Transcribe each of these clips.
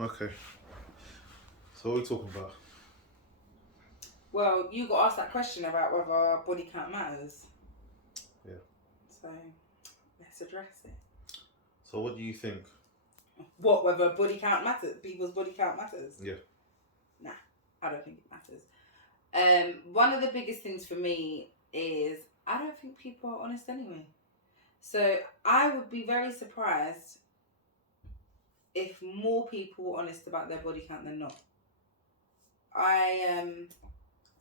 Okay. So what are we talking about? Well, you got asked that question about whether body count matters. Yeah. So let's address it. So what do you think? What, whether body count matters? People's body count matters? Yeah. Nah, I don't think it matters. One of the biggest things for me is I don't think people are honest anyway. So I would be very surprised if more people were honest about their body count than not.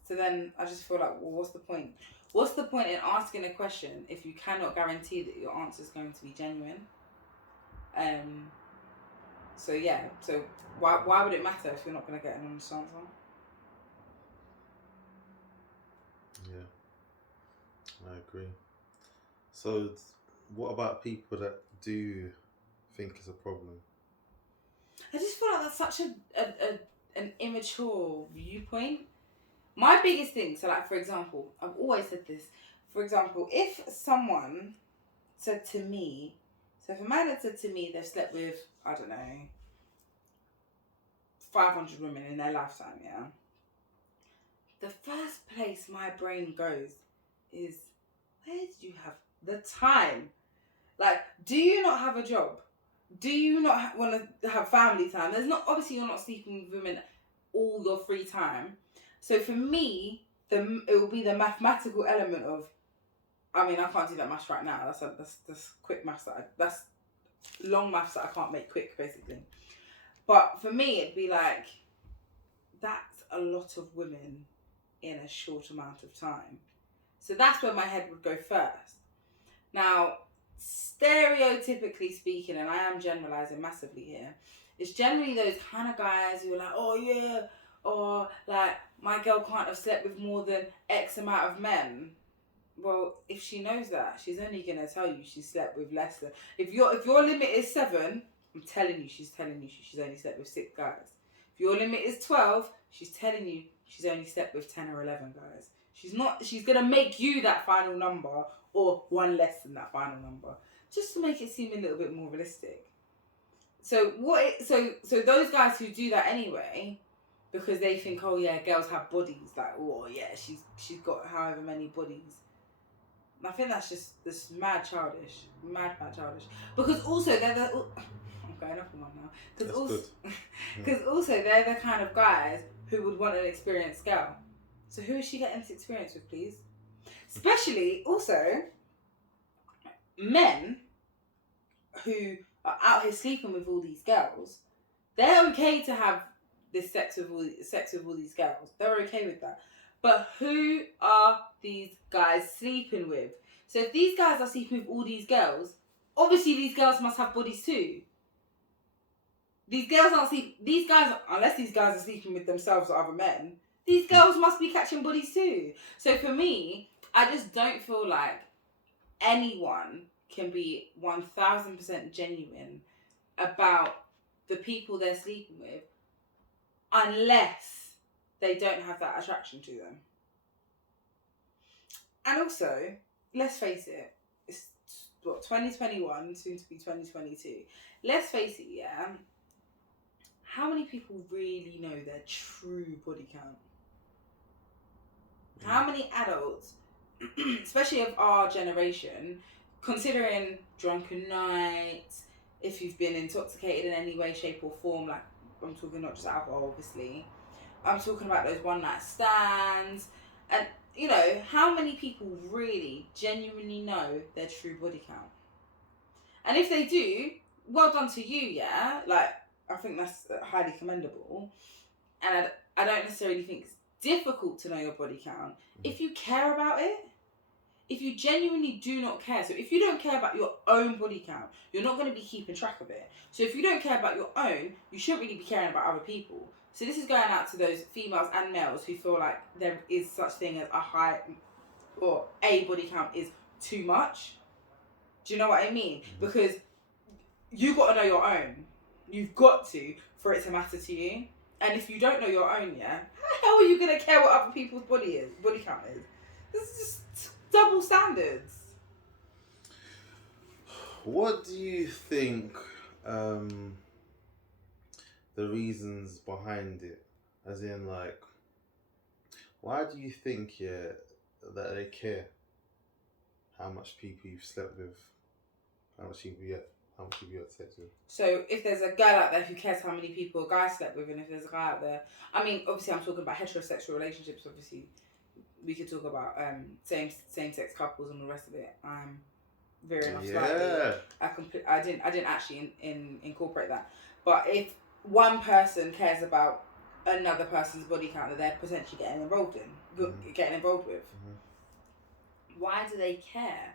So then I just feel like, well, what's the point? What's the point in asking a question if you cannot guarantee that your answer is going to be genuine? So yeah. So why would it matter if you're not going to get an honest answer? Yeah, I agree. So what about people that do think it's a problem? I just feel like that's such an immature viewpoint. My biggest thing, so like for example, I've always said this. For example, if someone said to me, so if a man had said to me they've slept with, I don't know, 500 women in their lifetime, yeah, the first place my brain goes is, where did you have the time? Like, do you not have a job? Do you not want to have family time? There's not, obviously you're not sleeping with women all your free time. So for me, it will be the mathematical element of, I mean, I can't do that maths right now. That's quick maths that's long maths that I can't make quick, basically. But for me, it'd be like, that's a lot of women in a short amount of time. So that's where my head would go first. Now, stereotypically speaking, and I am generalizing massively here, it's generally those kind of guys who are like, oh yeah, or like, my girl can't have slept with more than X amount of men. Well, if she knows that, she's only gonna tell you she slept with less than. If your limit is 7, I'm telling you, she's telling you she's only slept with 6 guys. If your limit is 12, she's telling you she's only slept with 10 or 11 guys. She's not. She's gonna make you that final number or one less than that final number, just to make it seem a little bit more realistic. So so those guys who do that anyway, because they think, oh yeah, girls have bodies, like, oh yeah, she's got however many bodies. I think that's just this mad childish, mad childish. Because also they're the. I'm going off on one now. Because That's also, good. because also they're the kind of guys who would want an experienced girl. So who is she getting this experience with, please? Especially also men who are out here sleeping with all these girls. They're okay to have this sex with all these girls. They're okay with that. But who are these guys sleeping with? So if these guys are sleeping with all these girls, obviously these girls must have bodies too. These girls aren't sleep. These guys, unless these guys are sleeping with themselves or other men, these girls must be catching bodies too. So for me, I just don't feel like anyone can be 1000% genuine about the people they're sleeping with unless they don't have that attraction to them. And also, let's face it, it's what, 2021, soon to be 2022. Let's face it, yeah. How many people really know their true body count? How many adults, especially of our generation, considering drunken nights, if you've been intoxicated in any way, shape, or form, like I'm talking not just alcohol, obviously, I'm talking about those one night stands, and you know, how many people really genuinely know their true body count? And if they do, well done to you, yeah. Like, I think that's highly commendable, and I don't necessarily think it's difficult to know your body count if you care about it. If you genuinely do not care, so if you don't care about your own body count, you're not going to be keeping track of it. So if you don't care about your own, you shouldn't really be caring about other people. So this is going out to those females and males who feel like there is such thing as a high or a body count is too much. Do you know what I mean? Because you got to know your own. You've got to for it to matter to you. And if you don't know your own, yeah, how the hell are you going to care what other people's body count is? This is just double standards. What do you think the reasons behind it, as in like, why do you think that they care how much people you've slept with, how much people you had sex with? So if there's a girl out there who cares how many people a guy slept with, and if there's a guy out there, I mean, obviously I'm talking about heterosexual relationships. Obviously, we could talk about same sex couples and the rest of it. I'm veering off slightly. Yeah. I didn't actually incorporate that. But if one person cares about another person's body count that they're potentially getting involved with, why do they care?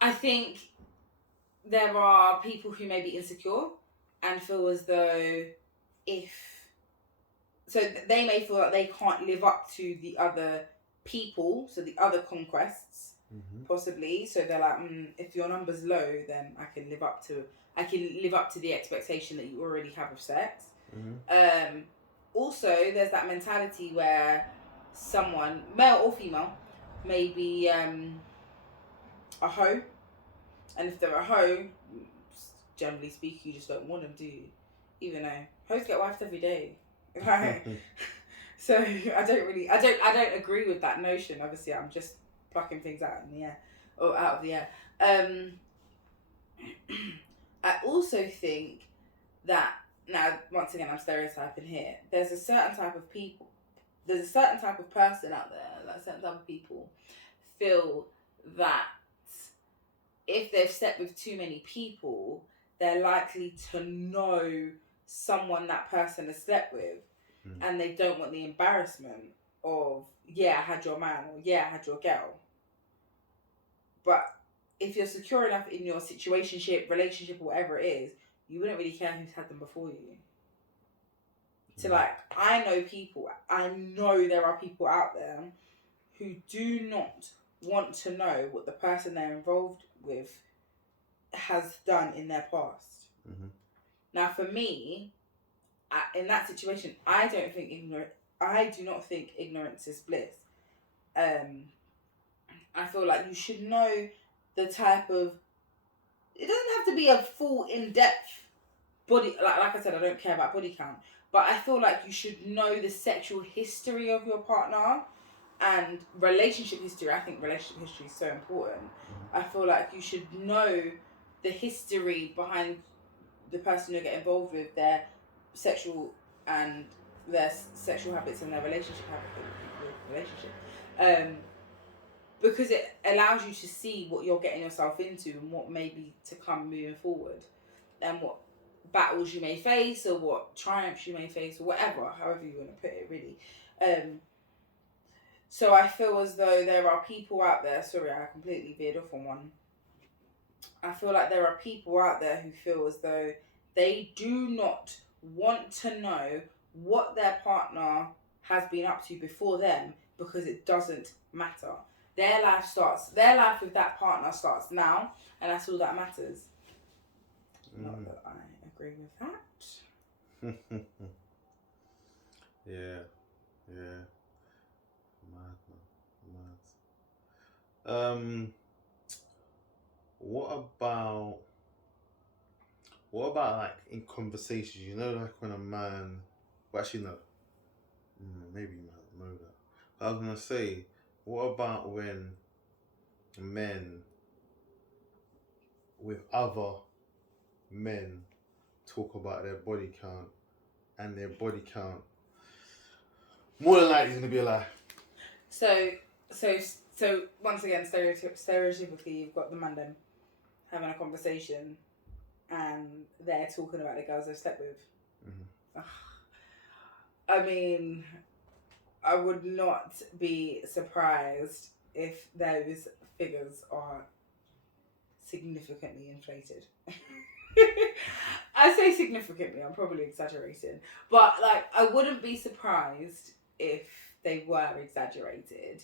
I think there are people who may be insecure and feel as though they may feel that they can't live up to the other people, so the other conquests, possibly. So they're like, if your number's low, then I can live up to the expectation that you already have of sex. Also, there's that mentality where someone, male or female, may be a hoe, and if they're a hoe, generally speaking, you just don't want them, do you? Even though hoes get wifed every day, right? So I don't agree with that notion. Obviously, I'm just plucking things out of the air. I also think that, now once again I'm stereotyping here, there's a certain type of person out there, like certain type of people feel that if they've slept with too many people, they're likely to know someone that person has slept with, and they don't want the embarrassment of, yeah, I had your man, or yeah, I had your girl. But if you're secure enough in your situationship, relationship, or whatever it is, you wouldn't really care who's had them before you. So like, I know there are people out there who do not want to know what the person they're involved with has done in their past. Now, for me, in that situation, I do not think ignorance is bliss. I feel like you should know the type of. It doesn't have to be a full in-depth body. Like I said, I don't care about body count, but I feel like you should know the sexual history of your partner and relationship history. I think relationship history is so important. I feel like you should know the history behind the person you get involved with, their sexual habits and their relationship. Because it allows you to see what you're getting yourself into and what may be to come moving forward, and what battles you may face or what triumphs you may face, or whatever, however you want to put it, really. So I feel as though there are people out there, sorry, I completely veered off on one. I feel like there are people out there who feel as though they do not want to know what their partner has been up to before them, because it doesn't matter. Their life with that partner starts now, and that's all that matters. Not that I agree with that. Yeah. Mad. What about like in conversations? You know, like when a man. Well, actually, no. Maybe you might know that. I was gonna say, what about when men with other men talk about their body count, and their body count more than likely is gonna be a lie? So once again, stereotypically, you've got the man them having a conversation, and they're talking about the girls they've slept with. I mean, I would not be surprised if those figures are significantly inflated. I say significantly, I'm probably exaggerating, but like, I wouldn't be surprised if they were exaggerated,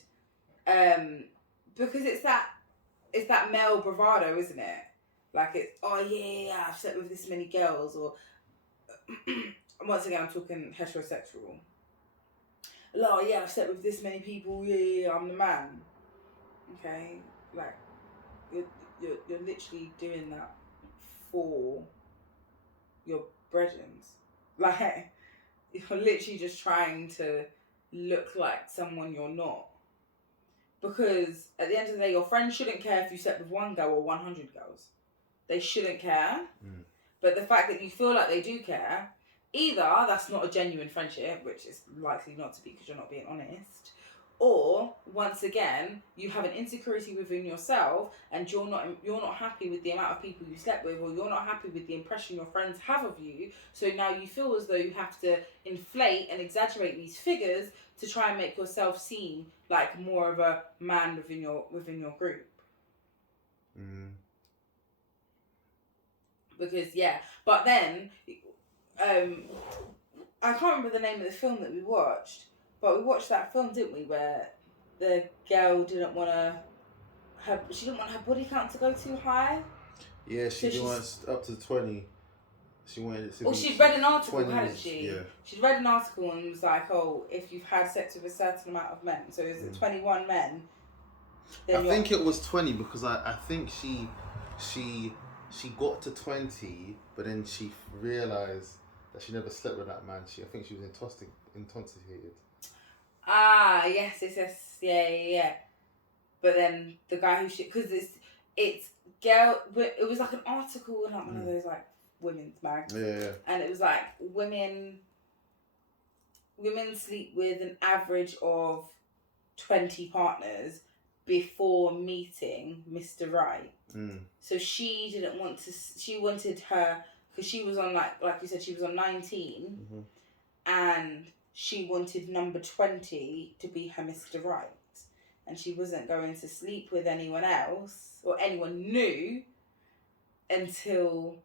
because it's that male bravado, isn't it? Like, it's, oh yeah, I've slept with this many girls, or once again, I'm talking heterosexual. Oh yeah, I've slept with this many people. Yeah, I'm the man. Okay, like you're literally doing that for your brethrens. Like, you're literally just trying to look like someone you're not. Because at the end of the day, your friends shouldn't care if you slept with one girl or 100 girls. They shouldn't care. Mm. But the fact that you feel like they do care, either that's not a genuine friendship, which is likely not to be because you're not being honest, or once again, you have an insecurity within yourself and you're not happy with the amount of people you slept with, or you're not happy with the impression your friends have of you. So now you feel as though you have to inflate and exaggerate these figures to try and make yourself seem like more of a man within your group. Mm. Because but then I can't remember the name of the film that we watched, but we watched that film, didn't we, where the girl didn't want her body count to go too high. Yeah, she wants up to 20. She wanted it to Well, be she'd read an article, 20 hadn't she? Yeah. She'd read an article and was like, oh, if you've had sex with a certain amount of men, so is it 21 men? I think it was 20 because I think she got to 20, but then she realised that she never slept with that man. I think she was intoxicated. Ah, yes, yeah. But then the guy because it's girl, it was like an article in like one of those like women's mags. Yeah. And it was like women sleep with an average of 20 partners before meeting Mr. Right. Mm. So she didn't want to. She wanted her because she was on like you said, she was on 19, and she wanted number 20 to be her Mr. Right, and she wasn't going to sleep with anyone else or anyone new until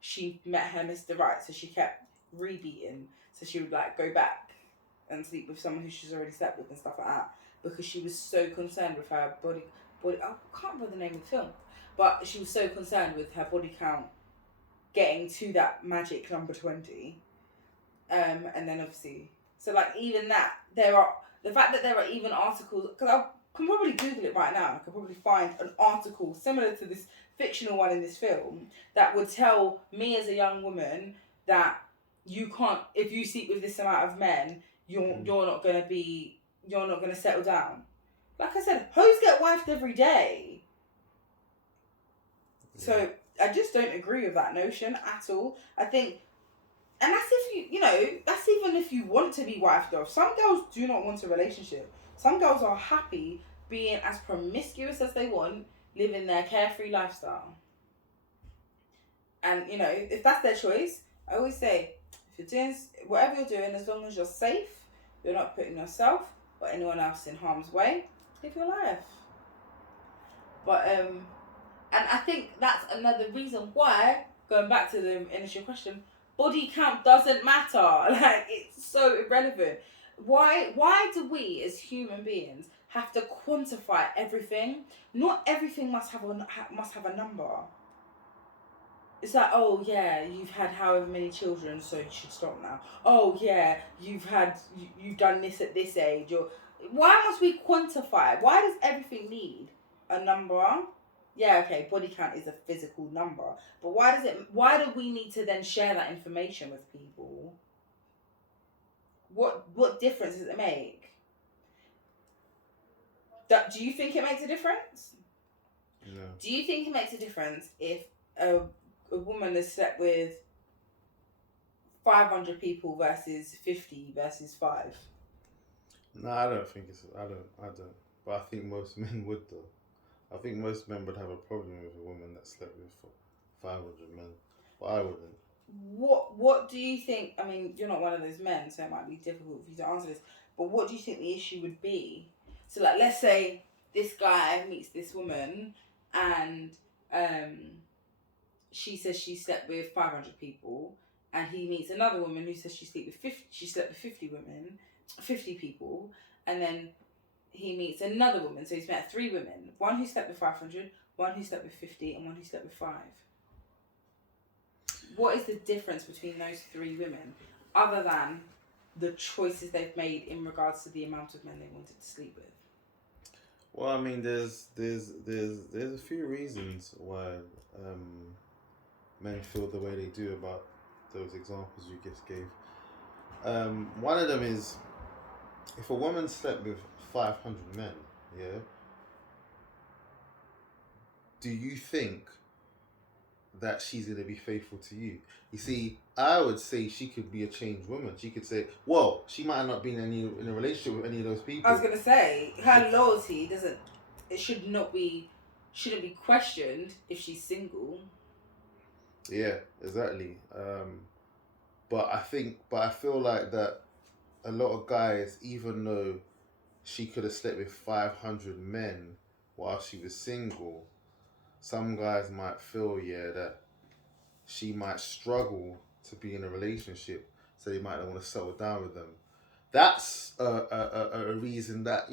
she met her Mr. Right. So she kept rebeating. So she would like go back and sleep with someone who she's already slept with and stuff like that, because she was so concerned with her body. I can't remember the name of the film, but she was so concerned with her body count getting to that magic number 20. And then obviously, so like even that, the fact that there are even articles, because I can probably Google it right now, I could probably find an article similar to this fictional one in this film that would tell me as a young woman that you can't, if you sleep with this amount of men, you're not going to settle down. Like I said, hoes get wifed every day. Yeah. So I just don't agree with that notion at all. I think, and that's if that's even if you want to be wifed off. Some girls do not want a relationship. Some girls are happy being as promiscuous as they want, living their carefree lifestyle. And, if that's their choice, I always say, if you're doing whatever you're doing, as long as you're safe, you're not putting yourself or anyone else in harm's way, live your life. But and I think that's another reason why, going back to the initial question, body count doesn't matter. Like, it's so irrelevant. Why do we as human beings have to quantify everything? Not everything must have a number. It's like, oh yeah, you've had however many children, so you should stop now. Oh yeah, you've done this at this age. Or why must we quantify? Why does everything need a number? Yeah, okay, body count is a physical number, but why do we need to then share that information with people? What difference does it make? Do you think it makes a difference? No. Do you think it makes a difference if a woman has slept with 500 people versus 50 versus 5? No, I don't think I don't. But I think most men would though. I think most men would have a problem with a woman that slept with 500 men. But I wouldn't. What do you think? I mean, you're not one of those men, so it might be difficult for you to answer this. But what do you think the issue would be? So, like, let's say this guy meets this woman, and she says she slept with 500 people, and he meets another woman who says she slept with 50 people, and then he meets another woman. So he's met 3 women: one who slept with 500, one who slept with 50, and one who slept with 5. What is the difference between those 3 women, other than the choices they've made in regards to the amount of men they wanted to sleep with? Well, I mean, there's a few reasons why men feel the way they do about those examples you just gave. One of them is if a woman slept with 500 men, yeah, do you think that she's going to be faithful to you? You see, I would say she could be a changed woman. She could say, well, she might not be in a relationship with any of those people. I was gonna say her loyalty shouldn't be questioned if she's single. Yeah, exactly. But I feel like that a lot of guys, even though she could have slept with 500 men while she was single, some guys might feel, yeah, that she might struggle to be in a relationship, so they might not want to settle down with them. That's a reason that,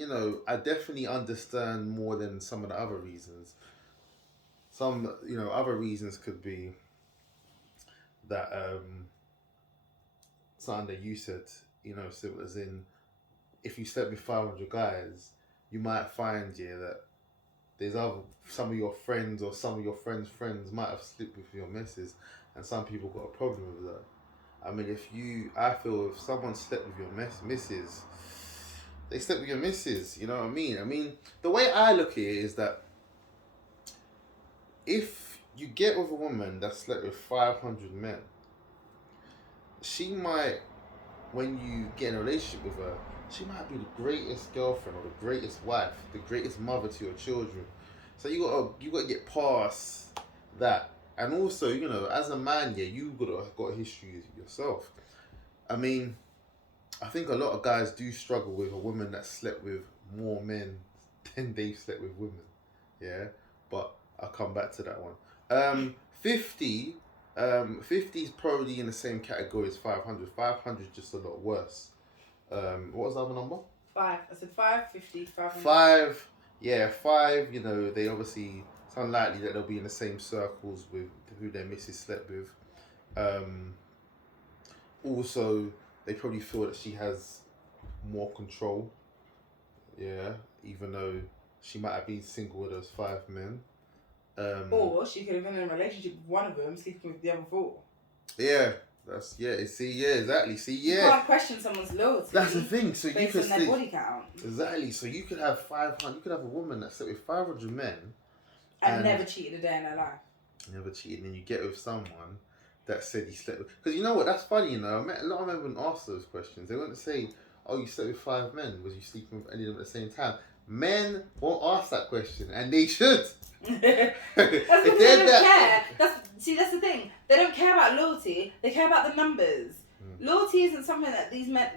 I definitely understand more than some of the other reasons. Some, other reasons could be that something that you said, so as in, if you slept with 500 guys, you might find, yeah, that there's some of your friends or some of your friends' friends might have slept with your missus, and some people got a problem with that. I mean, I feel if someone slept with your missus, they slept with your missus, you know what I mean? I mean, the way I look at it is that if you get with a woman that slept with 500 men, she might, when you get in a relationship with her, she might be the greatest girlfriend or the greatest wife, the greatest mother to your children. So you gotta get past that. And also, as a man, yeah, you got a history yourself. I mean, I think a lot of guys do struggle with a woman that slept with more men than they've slept with women. Yeah, but I'll come back to that one. 50 is probably in the same category as 500. 500 is just a lot worse. What was the other number? 5. I said 5, 50, 500. 5, yeah, 5, they obviously, it's unlikely that they'll be in the same circles with who their missus slept with. Also, they probably feel that she has more control. Yeah, even though she might have been single with those 5 men. Or she could have been in a relationship with one of them, sleeping with the other 4. Yeah, exactly. See, yeah. You can't question someone's loyalty. That's the thing. So based you could on their body count. Exactly. So you could have 500. You could have a woman that slept with 500 men and never cheated a day in her life. Never cheated, and then you get with someone that said he slept with. Because you know what? That's funny. I met a lot of men wouldn't ask those questions. They wouldn't say, "Oh, you slept with 5 men. Was you sleeping with any of them at the same time?" Men won't ask that question, and they should. That's because they don't care. That's the thing. They don't care about loyalty. They care about the numbers. Loyalty isn't something that these men,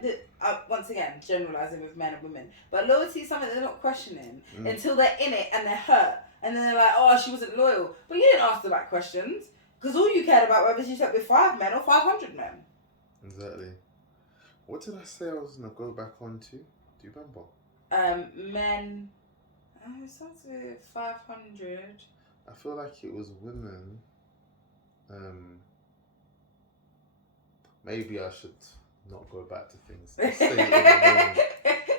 once again, generalising with men and women, but loyalty is something that they're not questioning until they're in it and they're hurt. And then they're like, oh, she wasn't loyal. But you didn't ask the right questions. Because all you cared about whether she slept with 5 men or 500 men. Exactly. What did I say I was going to go back on to? Do you remember? Men. It starts with 500. I feel like it was women. Maybe I should not go back to things.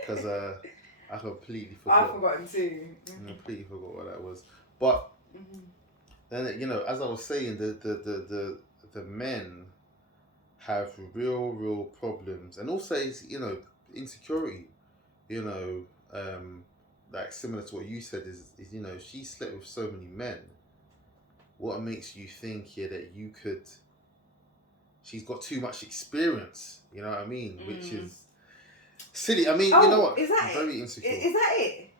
Because I completely forgot. I've forgotten too. I completely forgot what that was. But then as I was saying, the men have real problems, and also insecurity. Like similar to what you said is she slept with so many men. What makes you think that you could? She's got too much experience. You know what I mean? Which is silly. I mean, you know what? Is that very insecure. Is that it?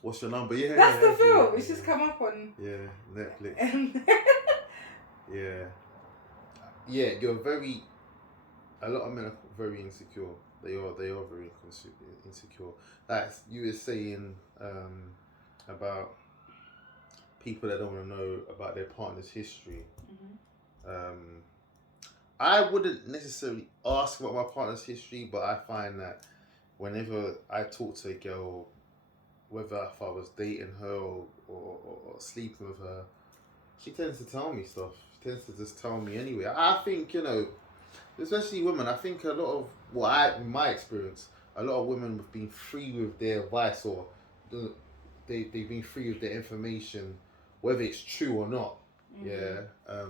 What's your number? Yeah, that's the film. Yeah, it's just come up on. Yeah, Netflix. Yeah. You're very. A lot of men are very insecure. They are very insecure. Like you were saying about people that don't want to know about their partner's history. I wouldn't necessarily ask about my partner's history, but I find that whenever I talk to a girl, whether if I was dating her or sleeping with her, she tends to tell me stuff. She tends to just tell me anyway. I think, especially women, I think a lot of, in my experience, a lot of women have been free with their advice, or they've been free with their information, whether it's true or not. Yeah.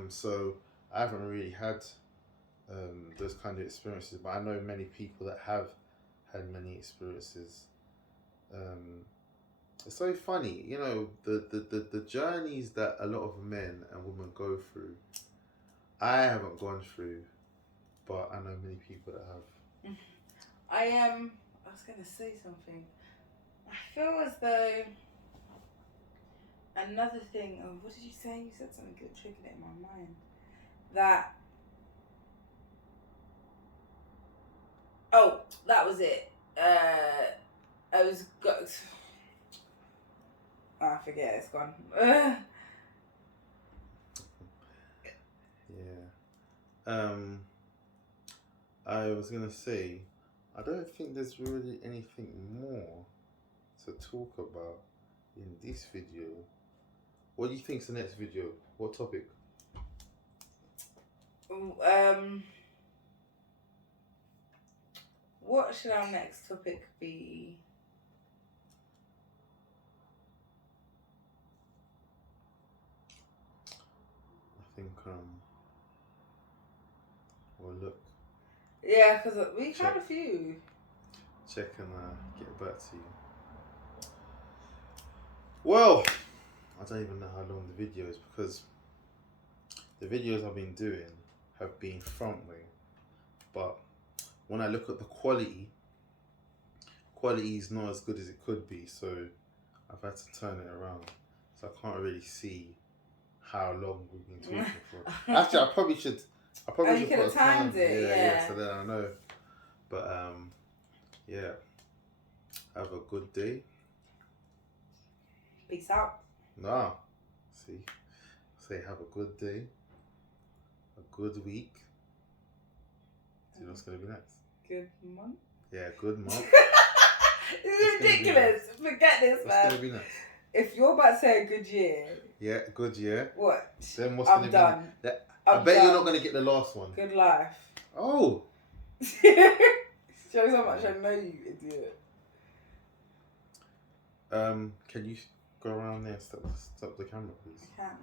So I haven't really had those kind of experiences, but I know many people that have had many experiences. Um, it's so funny, you know, the journeys that a lot of men and women go through. I haven't gone through, but I know many people that have. I was gonna say something. I feel as though another thing. Oh, what did you say? You said something that triggered it in my mind. That. Oh, that was it. I was got. Oh, I forget. It's gone. Yeah. I was gonna say, I don't think there's really anything more to talk about in this video. What do you think's the next video? What topic? What should our next topic be? I think well look. Yeah, because we've had a few. Check and get back to you. Well, I don't even know how long the video is because the videos I've been doing have been front way, but when I look at the quality is not as good as it could be, so I've had to turn it around. So I can't really see how long we've been talking for. Actually, I probably should put a time. Yeah, so then I know. But yeah. Have a good day. Peace out. Nah. See. Say have a good day. A good week. Do you know what's gonna be next? Good month. Yeah, good month. This is ridiculous. Forget this, man. What's gonna be next? If you're about to say a good year. Yeah, good year. What? Then what's gonna done. be? I bet you're not gonna get the last one. Good life. Oh. Shows how much I know you, idiot. Can you go around there and stop the camera, please? I can.